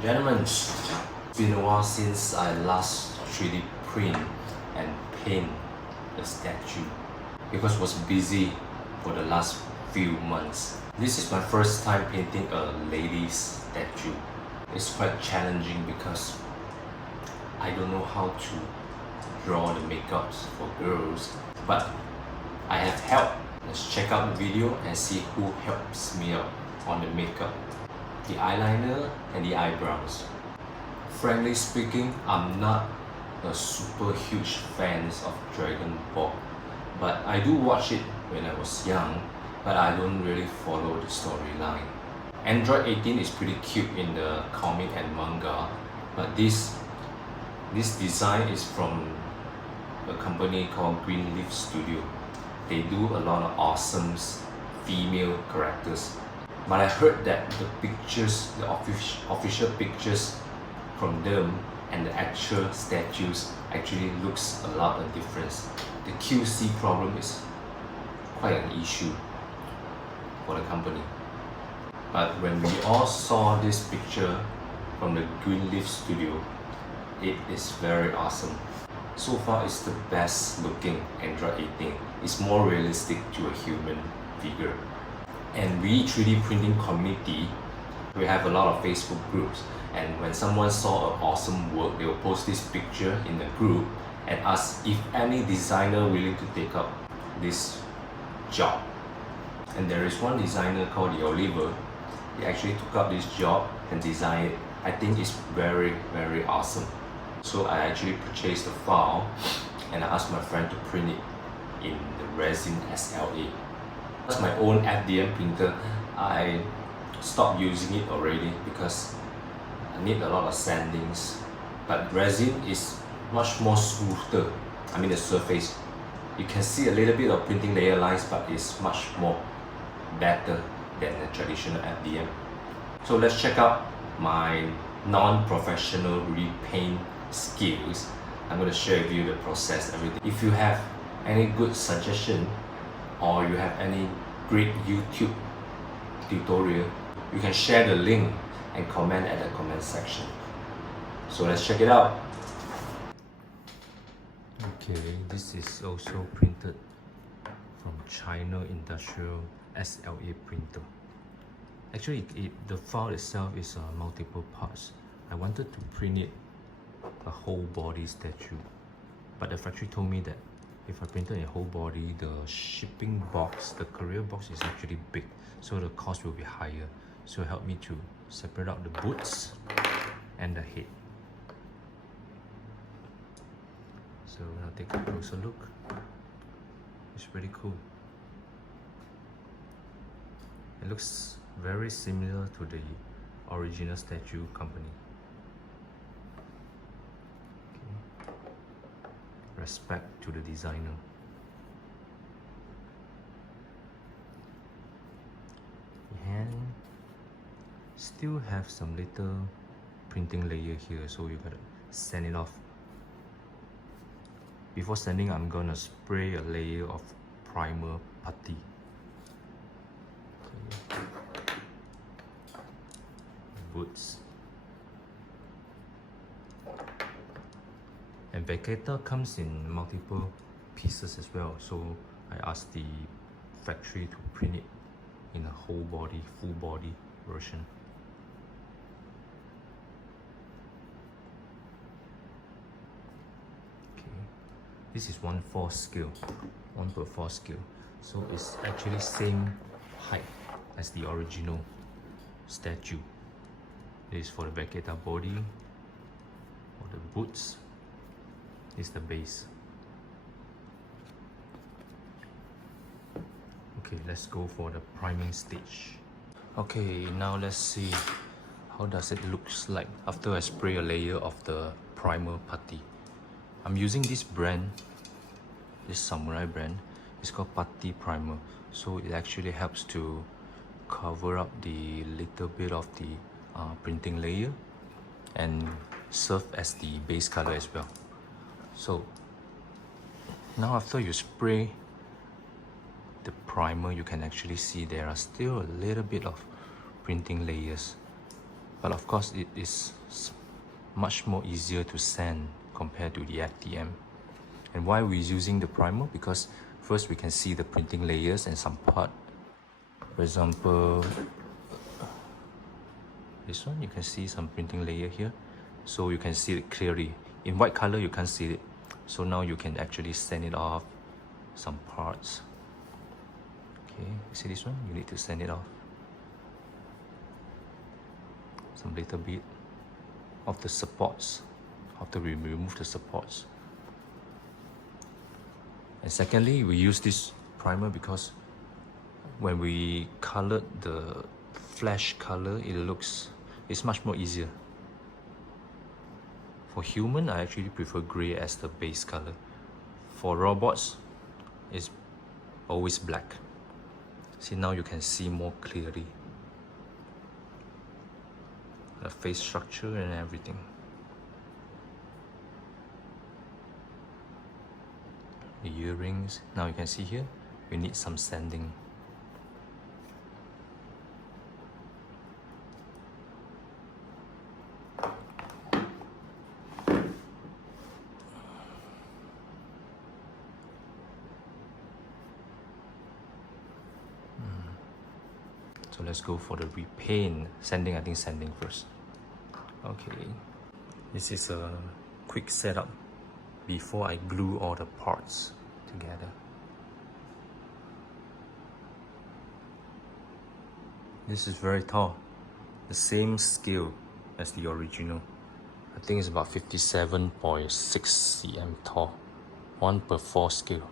Gentlemen, it's been a while since I last 3D print and paint a statue because I was busy for the last few months. This is my first time painting a lady's statue. It's quite challenging because I don't know how to draw the makeups for girls, but I have help. Let's check out the video and see who helps me out on the makeup, the eyeliner and the eyebrows. Frankly speaking, I'm not a super huge fan of Dragon Ball, but I do watch it when I was young, but I don't really follow the storyline. Android 18 is pretty cute in the comic and manga, but this design is from a company called Greenleaf Studio. They do a lot of awesome female characters. But I heard that the pictures, the official pictures from them and the actual statues actually looks a lot of difference. The QC problem is quite an issue for the company. But when we all saw this picture from the Greenleaf Studio, it is very awesome. So far, it's the best looking Android 18. It's more realistic to a human figure. And we 3D printing community, we have a lot of Facebook groups, and when someone saw an awesome work, they will post this picture in the group and ask if any designer willing to take up this job. And there is one designer called the Oliver. He actually took up this job and designed it. I think it's very awesome. So I actually purchased the file and I asked my friend to print it in the resin SLA. That's my own FDM printer. I stopped using it already because I need a lot of sandings. But resin is much more smoother. I mean the surface. You can see a little bit of printing layer lines, but it's much more better than the traditional FDM. So let's check out my non-professional repaint skills. I'm going to share with you the process, everything. If you have any good suggestion or you have any great YouTube tutorial, you can share the link and comment at the comment section. So let's check it out. Okay, this is also printed from China Industrial SLA printer. Actually, the file itself is multiple parts. I wanted to print it a whole body statue, but the factory told me that if I printed a whole body, the shipping box, the courier box is actually big, so the cost will be higher. So it helped me to separate out the boots and the head. So I'll take a closer look. It's pretty cool. It looks very similar to the original statue company. Okay. Respect to the designer. And still have some little printing layer here, so you gotta sand it off. Before sanding, I'm gonna spray a layer of Primer Putty. Okay. Boots. And Vegeta comes in multiple pieces as well, so I asked the factory to print it in a whole body, full body version. Okay, this is 1/4 scale, 1/4 scale, so it's actually same height as the original statue. This is for the Vegeta body. For the boots is the base. Okay, let's go for the priming stage. Okay, now let's see how does it looks like after I spray a layer of the Primer Putty. I'm using this brand, this samurai brand. It's called Putty Primer, so it actually helps to cover up the little bit of the printing layer and serve as the base color as well. So now after you spray the primer, you can actually see there are still a little bit of printing layers but of course it is much more easier to sand compared to the FDM. And why we're using the primer? Because first we can see the printing layers and some part. For example, this one, you can see some printing layer here, so you can see it clearly. In white color you can't see it, so now you can actually sand it off some parts. Okay, see this one, you need to sand it off some little bit of the supports after we remove the supports. And secondly, we use this primer because when we colored the flash color, it's much more easier. For human, I actually prefer gray as the base color. For robots, it's always black. See, now you can see more clearly the face structure and everything. The earrings, now you can see here, we need some sanding. So let's go for the repaint. Sanding, I think sanding first. Okay, this is a quick setup before I glue all the parts together. This is very tall, the same scale as the original. I think it's about 57.6 cm tall, 1/4 scale.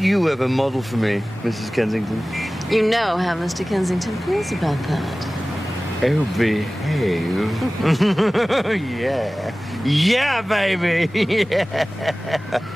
You ever model for me, Mrs. Kensington? You know how Mr. Kensington feels about that. Oh, behave. Yeah. Yeah, baby. Yeah.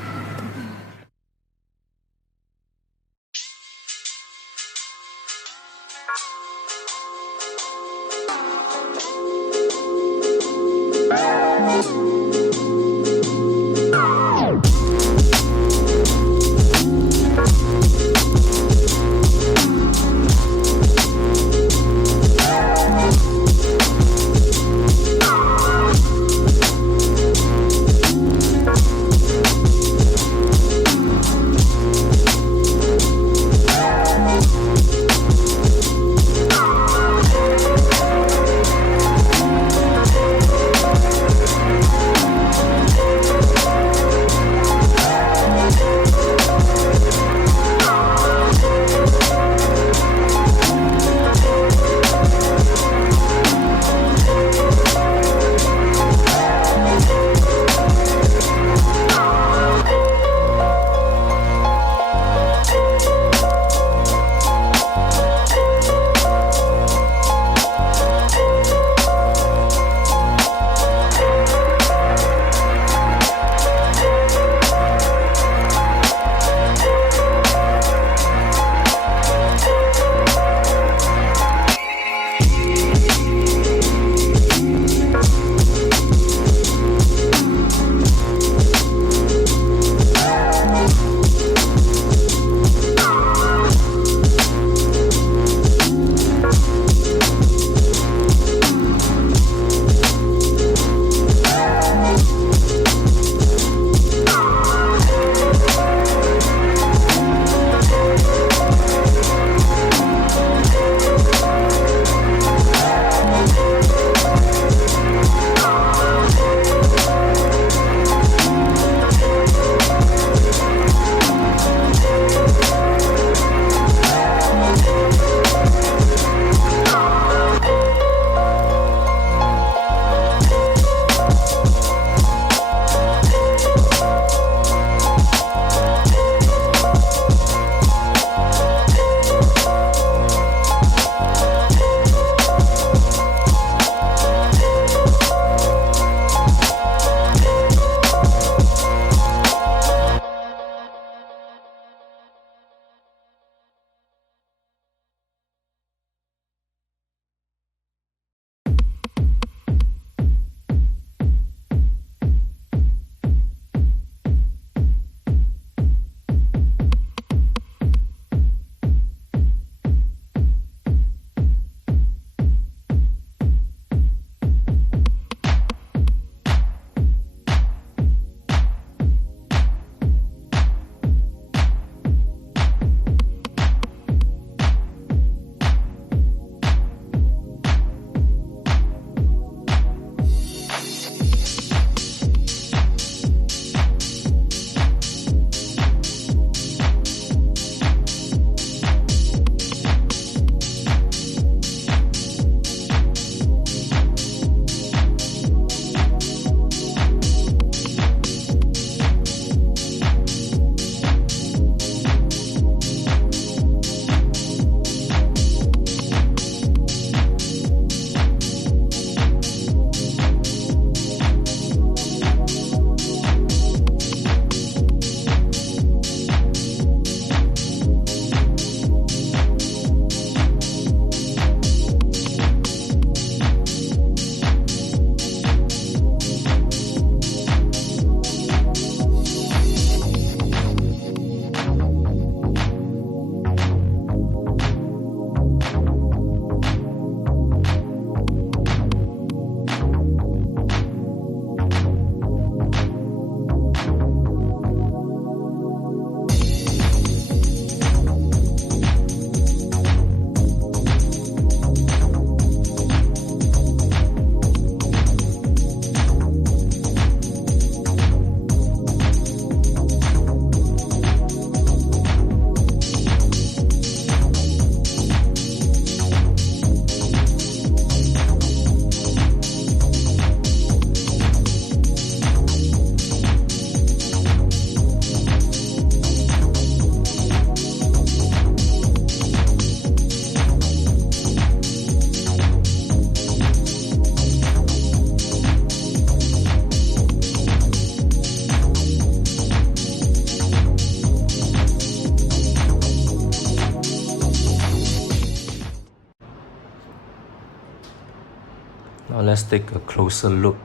Now let's take a closer look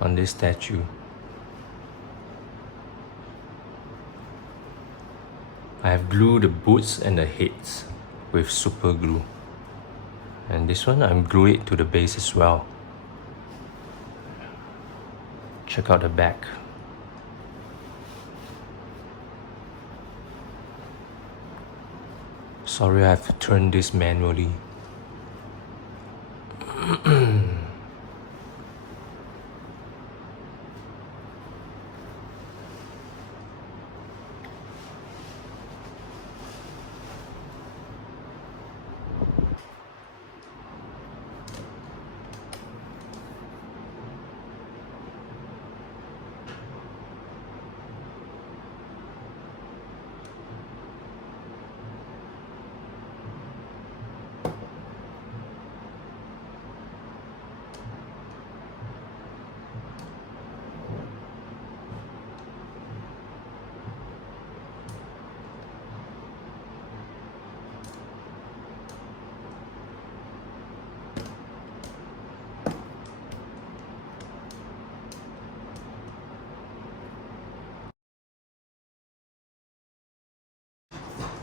on this statue. I have glued the boots and the heads with super glue. And this one I'm glued it to the base as well. Check out the back. Sorry, I have to turn this manually.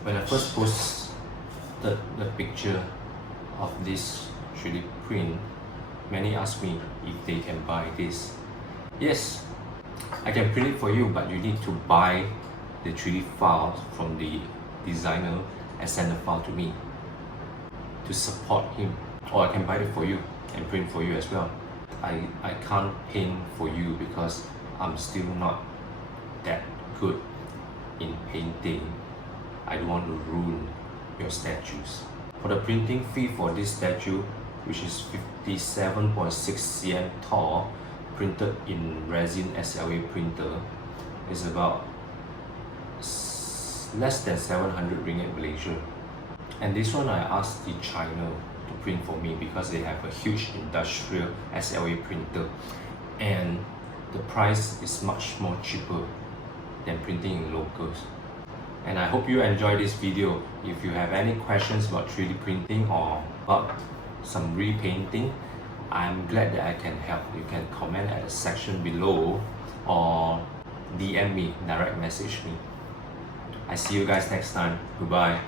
When I first posted the picture of this 3D print, many asked me if they can buy this. Yes, I can print it for you, but you need to buy the 3D file from the designer and send the file to me to support him. Or I can buy it for you and print for you as well. I can't paint for you because I'm still not that good in painting. I don't want to ruin your statues. For the printing fee for this statue, which is 57.6 cm tall, printed in resin SLA printer, is about less than 700 ringgit Malaysia. And this one I asked the China to print for me because they have a huge industrial SLA printer, and the price is much more cheaper than printing in locals. And I hope you enjoy this video. If you have any questions about 3D printing or about some repainting, I'm glad that I can help. You can comment at the section below or DM me, direct message me. I see you guys next time. Goodbye.